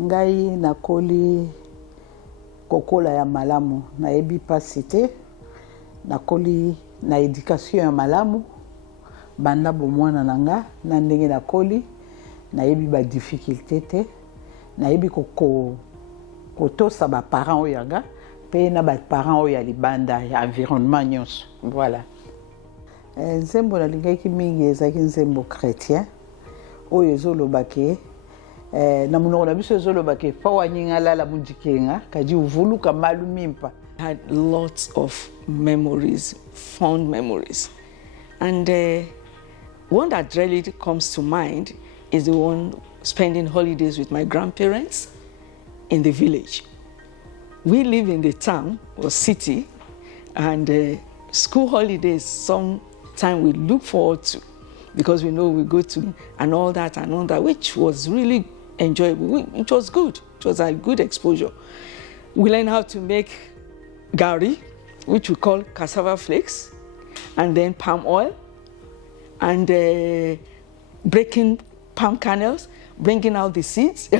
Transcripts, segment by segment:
Ngai nakoli kokola ya malamu na ebi pasite nakoli na éducation ya malamu banda bomwana nanga na ndenge nakoli na ebi ba difficulté te na ebi kotosa ba parents oyanga pe na ba parents oya libanda ya environnement nyonso voilà. Nzembo nalingaki mingi ezaki nzembo chrétien oyo ezolobake na munoko na biso ezolobake pa wanyinga lala mundikenga kadi uvuluka malu mimpa. I had lots of memories, fond memories, and one that really comes to mind is the one spending holidays with my grandparents in the village. We live in the town or city, and school holidays sometime we look forward to because we know we go to and all that, which was really enjoyable. It was good. It was a good exposure. We learned how to make gari, which we call cassava flakes, and then palm oil, and breaking palm kernels, bringing out the seeds,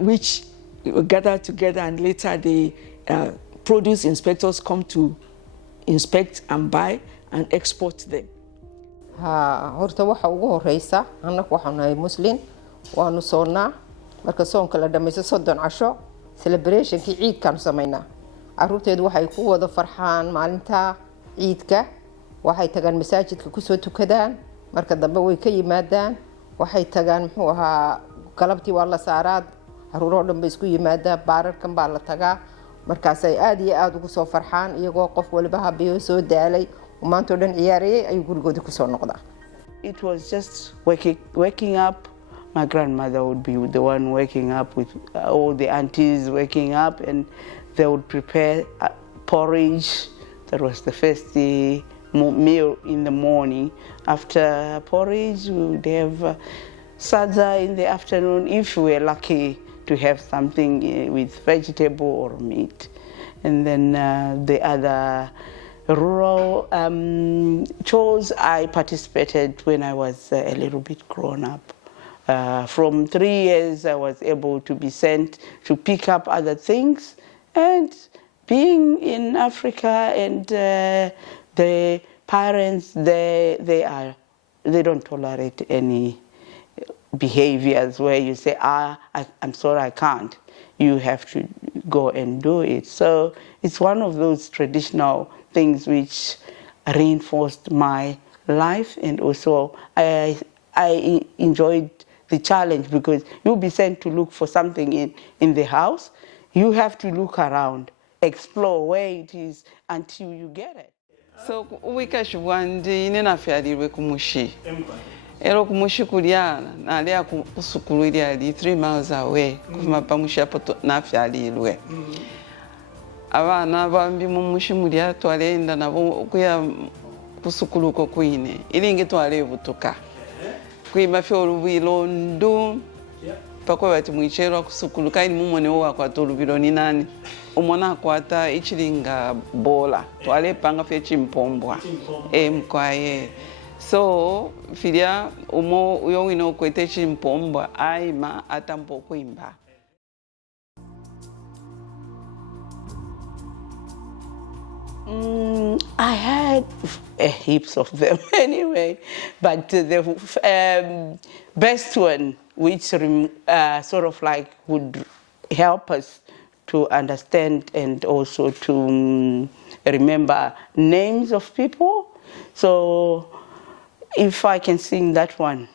which we gather together, and later the produce inspectors come to inspect and buy and export them. horta waxa ugu horeysa annagu waxaan nahay Muslim waanu soonnaa marka soonka la dhameeyo 30 casho celebrationkii ciidkan sameynaa caruurteedu waxay ku wada farxaan maalinta ciidka waxay tagaan masaajidka ku soo tukadaan marka dambe way ka yimaadaan waxay tagaan muxuu ahaa galabtii waa la saaraad caruuro dhan bay isku yimaadaan baararkan baa la tagaa markaas ay aad iyo aad ugu soo farxaan iyagoo qof waliba habiyo soo daalay maanta dhan ciyaariyay ay gurigooda ku soo noqdaan. It was just waking up. My grandmother would be the one waking up with all the aunties waking up, and they would prepare porridge. That was the first meal in the morning. After porridge, we would have sadza in the afternoon if we were lucky to have something with vegetable or meat. And then the other rural chores I participated when I was a little bit grown up. From 3 years I was able to be sent to pick up other things, and being in Africa and the parents they don't tolerate any behaviors where you say I'm sorry I can't, you have to go and do it. So it's one of those traditional things which reinforced my life, and also I enjoyed the challenge because you'll be sent to look for something in the house. You have to look around, explore where it is until you get it. So we catch one day in a fairly kumushi. Ero kumushi kuliana na lea kusukulu ili 3 miles away kuma pamusha poto na fairly ilwe. Abana bambi mumushi mulia twalenda nabo kuya kusukulu ko kwine ilinge twale butuka kwima fyolu bilondo pako bati mwichero kusukulu kaini mumone wa kwa tolu biloni nani umona akwata ichilinga bola twale panga fye chimpombwa mkwaye so filia umo uyo wino kwete chimpombwa aima atampo kwimba. I had heaps of them anyway, but the best one, which sort of like would help us to understand and also to remember names of people. So if I can sing that one,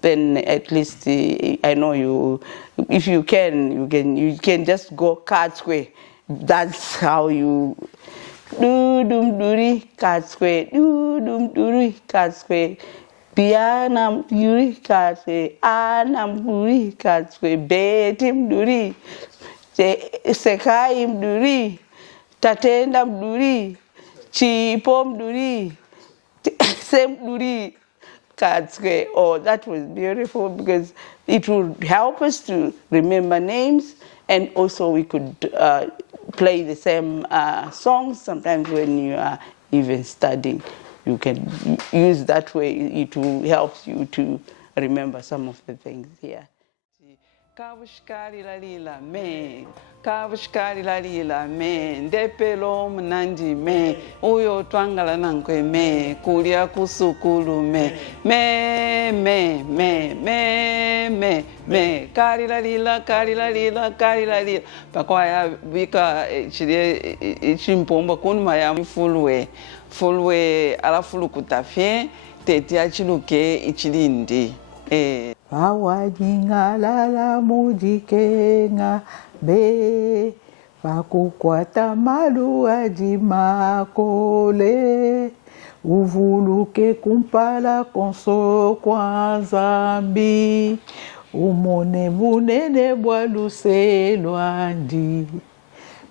then at least I know you. If you can just go card square. That's how you. Do dum duri card square. Do dum duri card square. Pianam duri card square. Anam duri card square. Betim duri. Sekaim duri. Tatendam duri. Chipom duri. Sem duri. Card square. Oh, that was beautiful because it would help us to remember names, and also we could play the same songs. Sometimes when you are even studying, you can use that way. It will help you to remember some of the things here. Kabushkari lila me, kabushkari lila me, ndepelo mnandi me, uyo twangala nankwe me, kulia kusukulu me, kari lila, pakwa ya bika chimpomba kunuma ya fulwe ala fulu kutafye, teti achiluke ichilindi. Awajingalala mujikenga be pakukwata malu ajimakole uvuluke kumpala konso kwa zambi umone munene bwaluse lwandi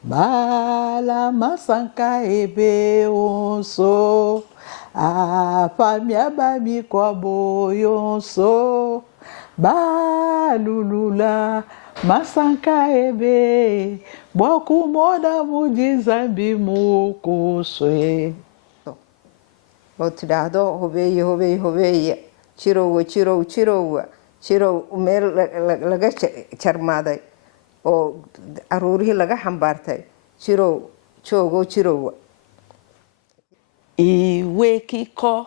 bala masanka ebe onso apamya bami kwa boyonso balulula masanka ebe bwakumona mujizambi mukoswe. oo tidhaahdo hobeeye jirowa meel laga jarmaaday oo aruurihii laga xambaartay jirowa. Ìwé kíkọ́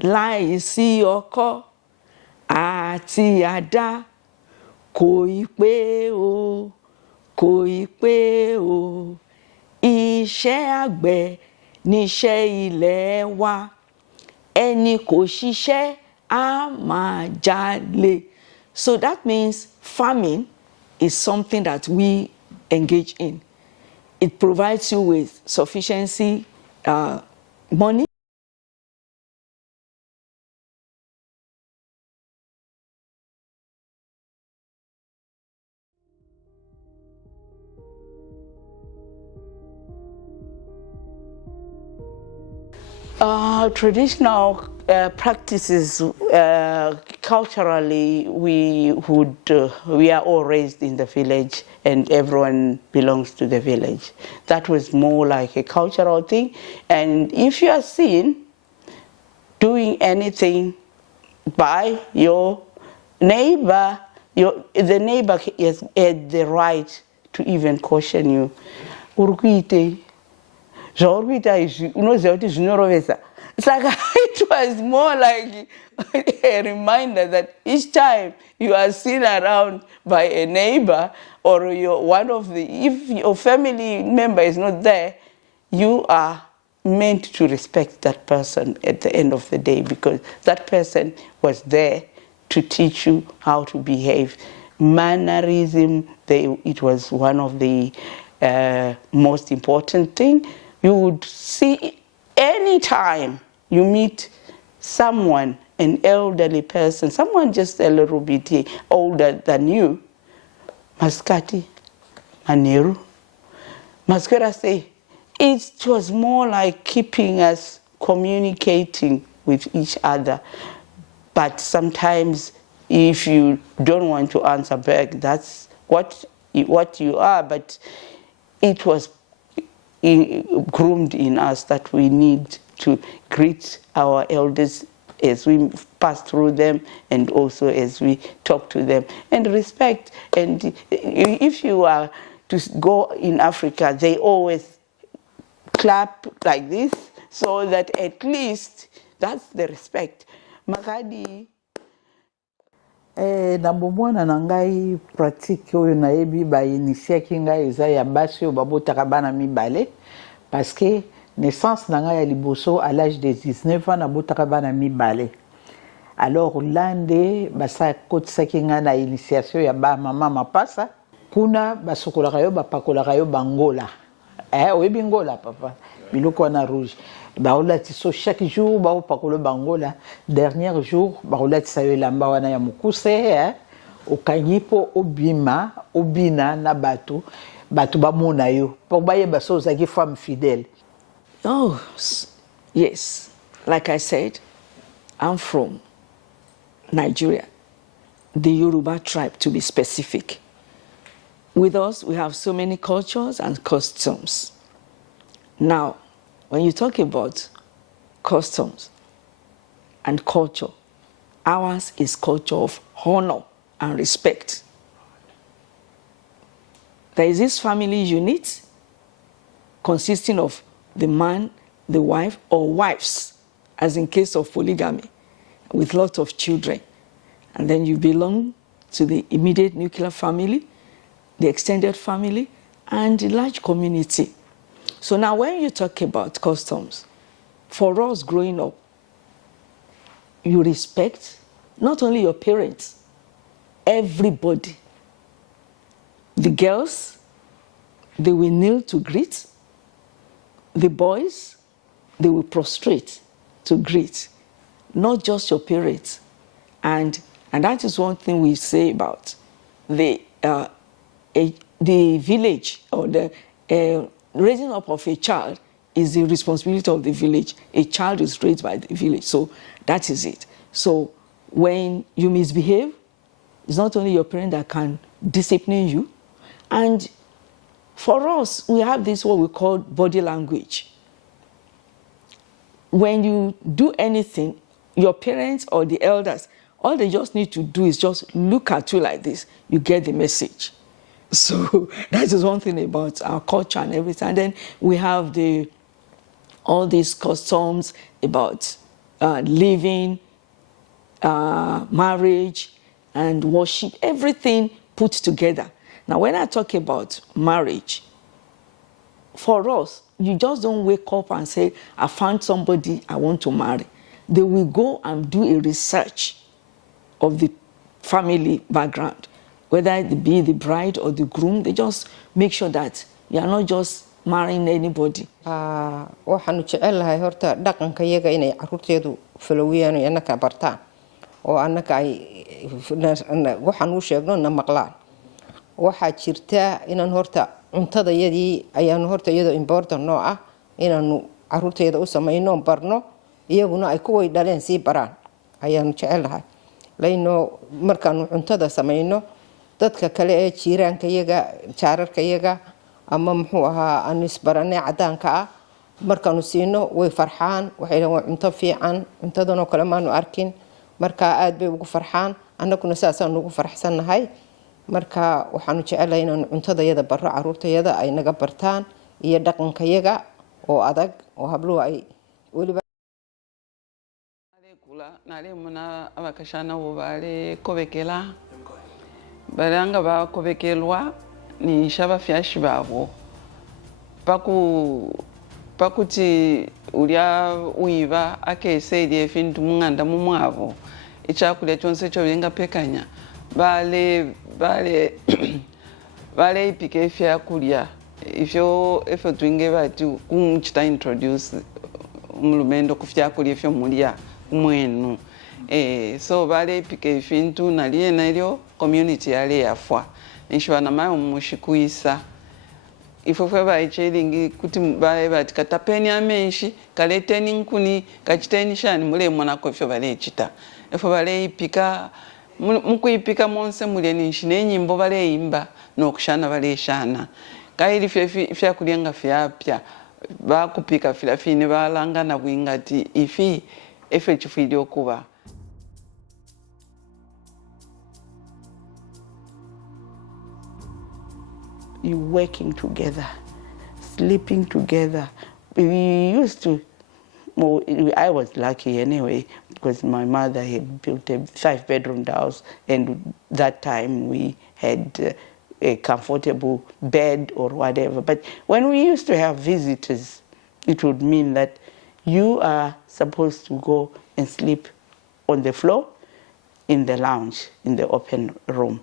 láìsí ọkọ́ àti àdá kò ì pé o, iṣẹ́ àgbẹ̀ níṣẹ́ ilẹ̀ wa, ẹni kò ṣiṣẹ́ á máa jalè. So that means farming is something that we engage in. It provides you with sufficiency money. Traditional practices, culturally, we are all raised in the village and everyone belongs to the village. That was more like a cultural thing. And if you are seen doing anything by your neighbor, the neighbor has had the right to even caution you. It's like it was more like a reminder that each time you are seen around by a neighbor or if your family member is not there, you are meant to respect that person at the end of the day, because that person was there to teach you how to behave. Mannerism, it was one of the most important thing. You would see any time you meet someone, an elderly person, someone just a little bit older than you, Maskati, Maneru, Maskera say, it was more like keeping us communicating with each other. But sometimes if you don't want to answer back, that's what you are. But it was groomed in us that we need to greet our elders as we pass through them and also as we talk to them, and respect. And if you are to go in Africa, they always clap like this, so that at least that's the respect. Makadi na bomwana na ngai pratique oyo nayebi bainitiaki ngai eza ya basi oyo babotaka bana mibale, parce que naissance na ngai ya liboso à l'âge de 19 ans nabotaka bana mibale. Alors là nde basakotisaki ngai na initiation ya bamama mapasa, kuna basokolaka yo bapakolaka yo bangola. Oyebi ngola papa, biloko wana rouge. Baolatisa chaque jour baopakolo bangola, dernier jour baolatisa yo elamba wana ya mokuse, okangi mpo obina na bato bamona yo po bayeba so ozalaki femme fidèle. Oh, yes. Like I said, I'm from Nigeria, the Yoruba tribe, to be specific. With us, we have so many cultures and customs. Now, when you talk about customs and culture, ours is culture of honor and respect. There is this family unit consisting of the man, the wife, or wives, as in case of polygamy, with lots of children. And then you belong to the immediate nuclear family, the extended family, and the large community. So now when you talk about customs, for us growing up, you respect not only your parents, everybody. The girls, they will kneel to greet. The boys, they will prostrate to greet. Not just your parents. And that is one thing we say about the village, or the raising up of a child is the responsibility of the village. A child is raised by the village, so that is it. So when you misbehave, it's not only your parent that can discipline you. And for us, we have this what we call body language. When you do anything, your parents or the elders, all they just need to do is just look at you like this. You get the message. So that is one thing about our culture and everything. And then we have all these customs about living, marriage, and worship, everything put together. Now, when I talk about marriage, for us, you just don't wake up and say, I found somebody I want to marry. They will go and do a research of the family background, whether it be the bride or the groom. They just make sure that you are not just marrying anybody. waxaanu jecelahay horta dhaqanka iyaga inay caruurteedu falowiyaan oo annaka bartaan oo annaka ay waxaan u sheegno na maqlaan. waxaa jirta inaan horta cuntadayadii ayaanu horta iyadoo important noo ah inaanu caruurteeda u samayno barno, iyaguna ay kuway dhaleen sii baraan ayaanu jecelahay. layno markaanu cuntada samayno dadka kale ee jiiraanka iyaga, jaararka iyaga, ama muxuu ahaa aan isbaranay cadaanka ah, markaanu siino way farxaan, waxay leeyihiin cunto fiican, cuntadan oo kale maanu arkin, marka aad bay ugu farxaan, annaguna saasaan ugu farxsanahay. marka waxaanu jecelahay inaan cuntadayada barro caruurtayada ay naga bartaan iyo dhaqankayaga oo adag oo habluhu ay waliba nale muna abakashana wobale kobekela baranga ba kobekelwa ni shaba fyashi babo pakuti ulya uiva akesedi efintu munganda mumwavo ichakulya chonse cho benga pekanya bale ipike fyakulya ifyo twinge batu kunchita introduce umulumendo kufyakulya ifyo mulya mwenu so bale ipike ifintu naliye nalyo community yale yafwa nishwana mayo mushikuisa ifofwe bayichelingi kuti baye bati katapeni amenshi kaleteni nkuni kachiteni shani mule mwana kofyo bale chita ifo bale ipika mukuipika monse mule ninshi nenyimbo bale imba nokushana bale shana kaili fyakulenga fyapya bakupika filafine balangana bwingati ifi efe chifili okuba. You working together, sleeping together. We used to, well, I was lucky anyway, because my mother had built a 5-bedroom house, and that time we had a comfortable bed or whatever. But when we used to have visitors, it would mean that you are supposed to go and sleep on the floor in the lounge, in the open room.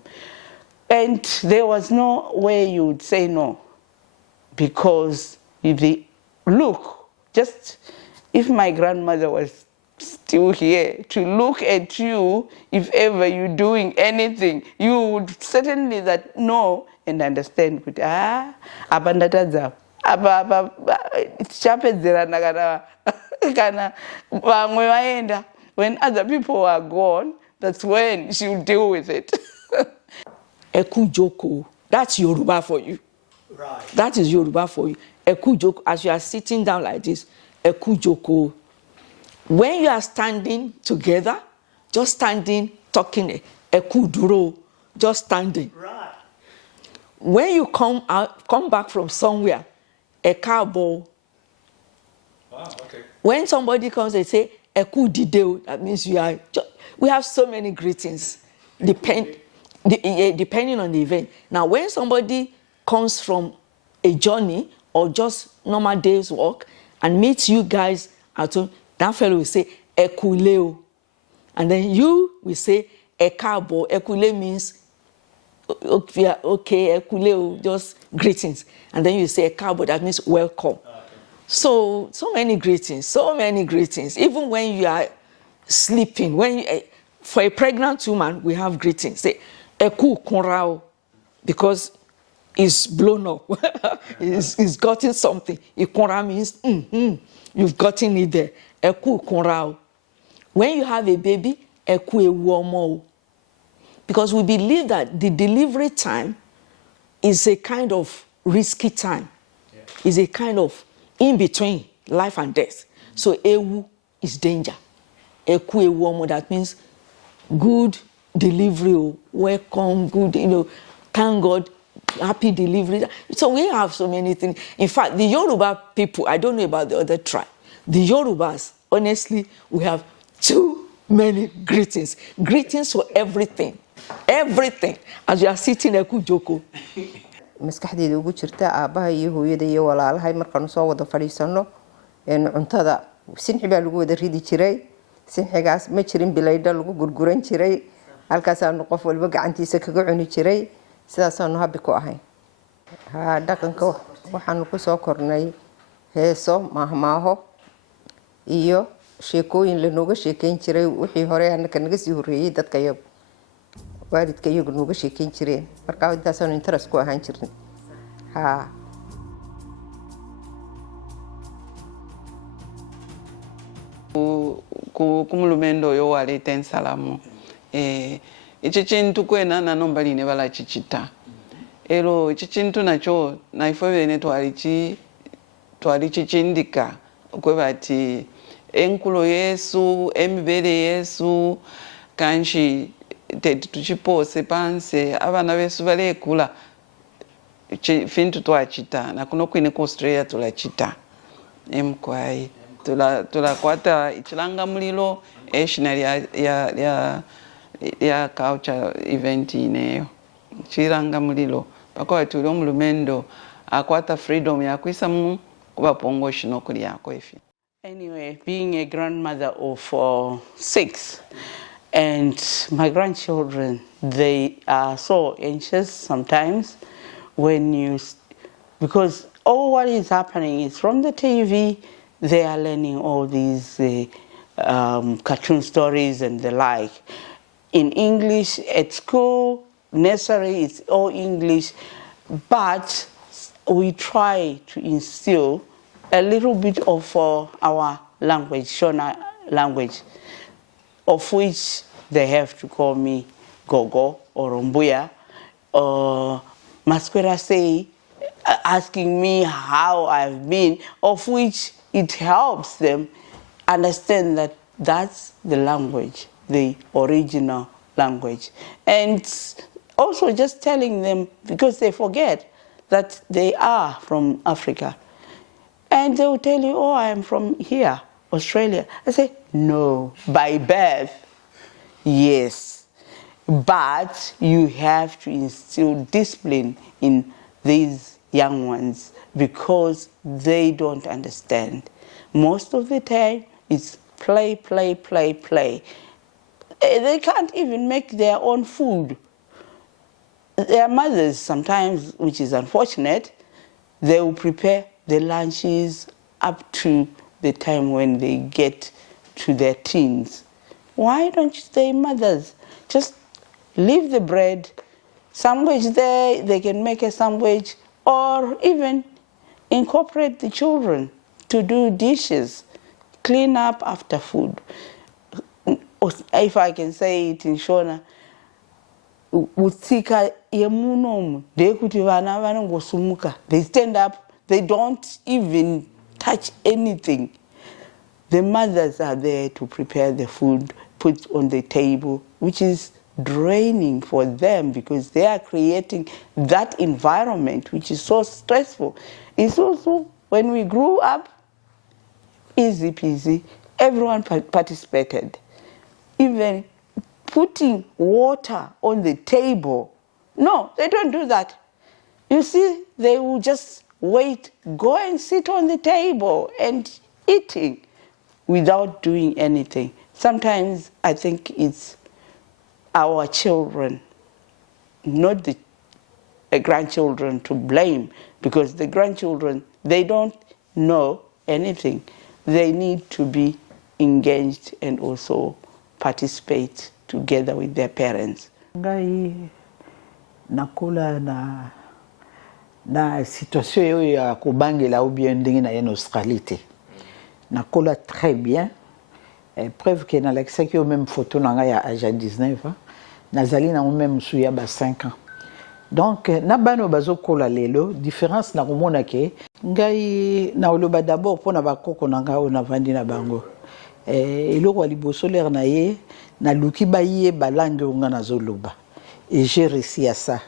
And there was no way you would say no, because if my grandmother was still here to look at you, if ever you're doing anything, you would certainly know and understand. Abandataza, when other people are gone, that's when she'll deal with it. Ekujoko, that's Yoruba for you. Right. That is Yoruba for you. Ekujoko, as you are sitting down like this, ekujoko. When you are standing together, just standing, talking, ekuduro, just standing. Right. when you come back from somewhere, a cowboy. Okay. When somebody comes and say "Eku dideo," that means we have so many greetings, depending on the event. Now, when somebody comes from a journey or just normal day's work and meets you guys at home, that fellow will say "Eku leo," and then you will say "Ekabo." Ekule means okay, Ekule, just greetings, and then you say "Ekabo," that means welcome. So many greetings, even when you are sleeping. For a pregnant woman, we have greetings. Say "Eku kunrao," because it's blown up. It's gotten something. Ikunra means you've gotten it there. Eku kunrao. When you have a baby, "Eku ewu omo," because we believe that the delivery time is a kind of risky time. Yeah. Is a kind of in between life and death. So ewu is danger. Eku ewu omo, that means good delivery, welcome, good, thank God, happy delivery. So we have so many things. In fact, the Yoruba people, I don't know about the other tribe, the Yorubas, honestly, we have too many greetings. Greetings for everything. Everything. As you are sitting there, Kujoko. maskaxdeeda ugu jirta aabaha iyo hooyada iyo walaalahay markaan soo wada fadhiisano cuntada sinxi baa lagu wada ridi jiray. Sinxigaas ma jirin bilayda lagu gurguran jiray. Halkaas aanu qof walba gacantiisa kaga cuni jiray. Sidaas aanu habi ku ahay. Dhaqanka waxaanu ku soo kornay heeso, mahmaaho iyo sheekooyin la nooga sheekeyn jiray wixii hore annaka naga sii horeeyay dadka iyagu. Waalidka iyagu nooga sheekeyn jireen. Marka intaas aanu interest ku ahaan jirnay. Kumulumendo yo waleta ensalamu. Ichi chintu kwena nanomba line bala chichita. Ero ichi chintu nacho naifo bene twali chichindika kwebati enkulo Yesu, emibere Yesu, kanshi tuchipose panse abana besu balekula fintu twachita na kuno kwine ku Australia tulachita emkwai tulakwata ichilanga mulilo eshina ya culture event ineyo chilanga mulilo pako tuli omulumendo akwata freedom ya kwisamu kuba pongo shino kuli yako ifi. Anyway, being a grandmother of 6 and my grandchildren, they are so anxious sometimes because all what is happening is from the TV. They are learning all these cartoon stories and the like. In English at school, nursery, it's all English, but we try to instill a little bit of our language, Shona language, of which they have to call me Gogo or Mbuya or Masquera say, asking me how I've been, of which it helps them understand that that's the language, the original language. And also just telling them, because they forget that they are from Africa. And they will tell you, oh, I am from here, Australia. I say, no, by birth, yes. But you have to instill discipline in these young ones because they don't understand. Most of the time, it's play, play, play, play. They can't even make their own food. Their mothers sometimes, which is unfortunate, they will prepare the lunches up to the time when they get to their teens. Why don't you say, mothers, just leave the bread, sandwich there, they can make a sandwich, or even incorporate the children to do dishes, clean up after food. If I can say it in Shona, they stand up, they don't even touch anything. The mothers are there to prepare the food, put on the table, which is draining for them because they are creating that environment which is so stressful. It's also, when we grew up, easy peasy, everyone participated. Even putting water on the table, no, they don't do that. You see, they will just wait, go and sit on the table and eating without doing anything. Sometimes I think it's our children, not the grandchildren, to blame, because the grandchildren, they don't know anything. They need to be engaged and also participate together with their parents. Ngai nakula na situation oyo ya kobangela ou bien ndenge na en Australie te. Nakula très bien. Preuve que na lakisaki yo même photo na ngai ya âge 19 ans. Nazali na même sou ya ba 5 ans. Donc na bano bazokola lelo différence na komona ke ngai na oloba d'abord pona bakoko na ngai na vandi na bango. Eloko liboso ler na ye na luki ba ye balangue nga na zoloba. Et j'ai réussi à ça.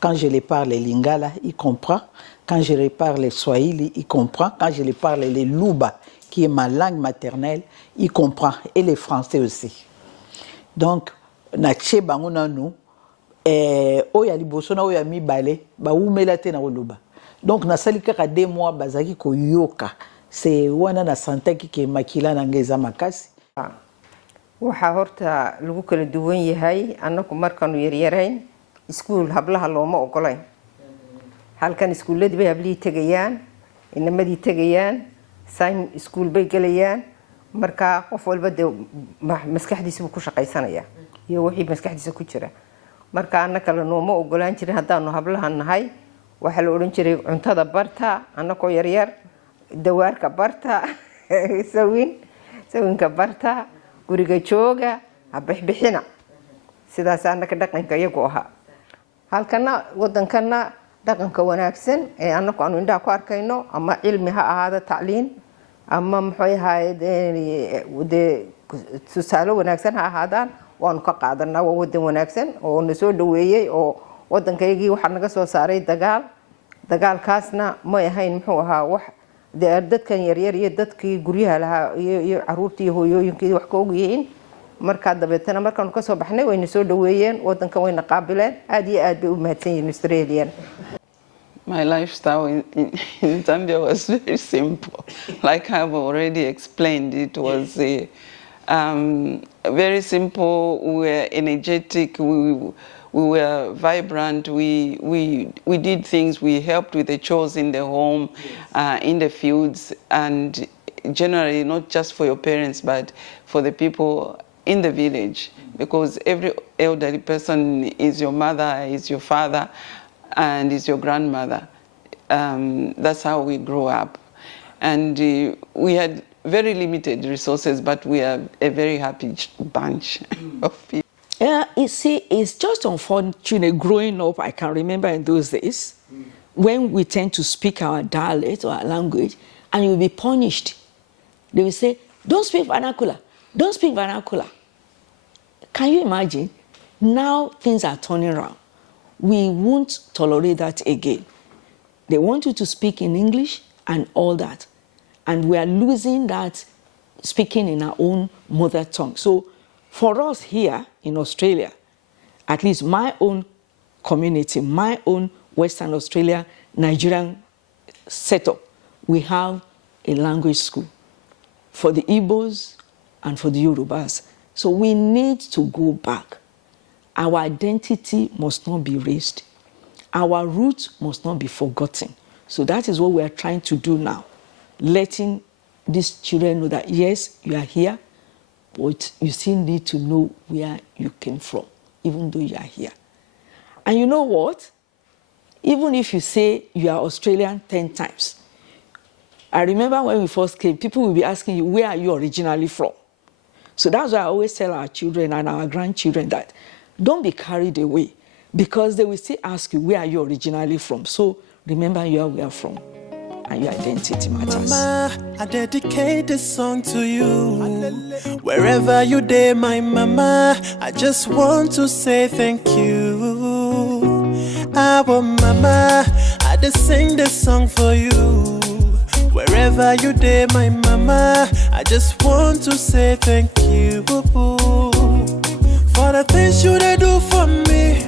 Quand je les parle les lingala, il comprend. Quand je les parle les swahili, il comprend. Quand je les parle les luba, qui est ma langue maternelle, il comprend. Et les français aussi. Donc, na tche bango na nou, oya liboso na oya mi balé, ba oumela te na oloba. Donc, na sali kaka 2 mois, bazaki ko yoka. C'est wana na santaki ke makila na ngeza makasi. waxaa horta lagu kala duwan yahay annagu markaanu yaryarayn iskuul hablaha looma ogolayn halkan iskuuladii bay hablihii tegayaan inamadii tegayaan sign iskuul bay gelayaan markaa qof walba dee maskaxdiisa ku shaqaysanaya iyo wixii maskaxdiisa ku jira markaa annaka looma ogolaan jirin haddaanu hablaha nahay waxaa la odhan jiray cuntada barta annagoo yaryar dawaarka barta sawinka barta guriga jooga bixbixina sidaas annaka dhaqanka iyagu ahaa halkana wadankana dhaqanka wanaagsan ee annagu aanu indhaha ku arkayno ama cilmi ha ahaada tacliin ama maxay ahayd tusaale wanaagsan ha ahaadaan waanu ka qaadanaa waa wadan wanaagsan oo na soo dhaweeyay oo wadankayagii waxaa naga soo saaray dagaalkaasna may ahayn muxuu ahaa wax dadkan yaryar iyo dadkii guryaha lahaa iyo caruurtii iyo hooyooyinkii wax ka ogyihiin markaa dabeetana markaanu ka soo baxnay wayna soo dhaweeyeen wadankan wayna qaabileen aad iyo aad bay u mahadsan yihiin Australian. My lifestyle in Zambia was very simple. Like I've already explained, it was very simple. We were energetic. We were vibrant. We did things. We helped with the chores in the home, in the fields, and generally not just for your parents, but for the people in the village. Because every elderly person is your mother, is your father, and is your grandmother. That's how we grew up. And we had very limited resources, but we are a very happy bunch of people. Yeah, you see, it's just unfortunate growing up. I can remember in those days when we tend to speak our dialect or our language, and you'll be punished. They will say, don't speak vernacular, don't speak vernacular. Can you imagine? Now things are turning around. We won't tolerate that again. They want you to speak in English and all that. And we are losing that speaking in our own mother tongue. So for us here in Australia, at least my own community, my own Western Australia, Nigerian setup, we have a language school for the Igbos and for the Yorubas. So we need to go back. Our identity must not be raised. Our roots must not be forgotten. So that is what we are trying to do now. Letting these children know that, yes, you are here, but you still need to know where you came from, even though you are here. And you know what? Even if you say you are Australian 10 times, I remember when we first came, people will be asking you, where are you originally from? So that's why I always tell our children and our grandchildren that don't be carried away, because they will still ask you, where are you originally from? So remember where we are from. and your identity matters. Mama, I dedicate this song to you. Wherever you day, my mama, I just want to say thank you. Our mama, I just sing this song for you. Wherever you day, my mama, I just want to say thank you. For the things you they do for me,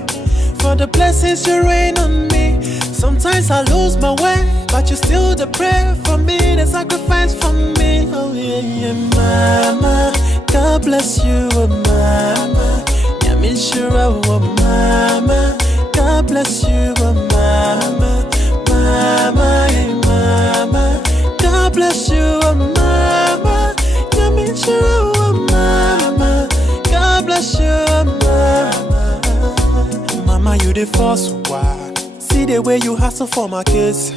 for the blessings you rain on me. Sometimes I lose my way, but you still the prayer for me, the sacrifice for me. Oh yeah, yeah, mama, God bless you, oh mama. Yamishura, oh mama, God bless you, oh mama. Mama, yeah, mama, God bless you, oh mama. Yamishura, oh mama, God bless you, oh mama. Mama, you the first one. See the way you hustle for my kids.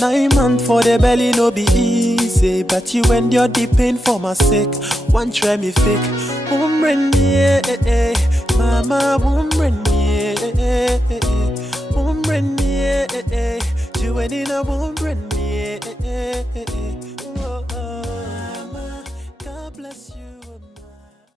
9 months for the belly no be easy, but you endure the pain for my sake. One try me fake, woman yeah, mama woman yeah, woman yeah, you ain't in a woman yeah. Mama, God bless you.